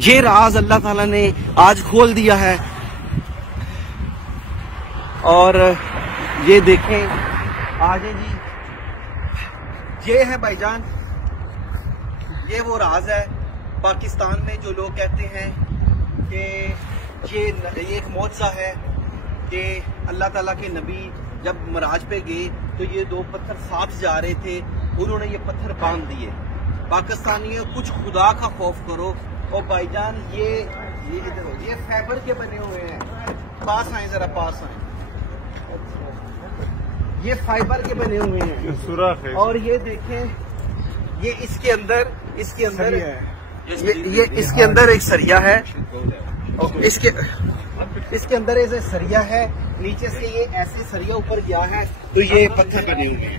ये राज अल्लाह ताला ने आज खोल दिया है। और ये देखें, आगे जी, ये है भाईजान, ये वो राज है पाकिस्तान में जो लोग कहते हैं कि ये एक मौजज़ा है कि अल्लाह ताला के नबी जब मराज पे गए तो ये दो पत्थर साथ जा रहे थे, उन्होंने ये पत्थर बांध दिए। पाकिस्तानियों, कुछ खुदा का खौफ करो। और भाईजान ये इधर हो, ये फाइबर के बने हुए हैं। पास आए, जरा पास आए। ये फाइबर के बने हुए हैं, सुराख है। और ये देखें, ये इसके अंदर ये इसके अंदर एक सरिया है, और इसके अंदर ऐसे सरिया है, नीचे से ये ऐसे सरिया ऊपर गया है, तो ये पत्थर बने हुए हैं।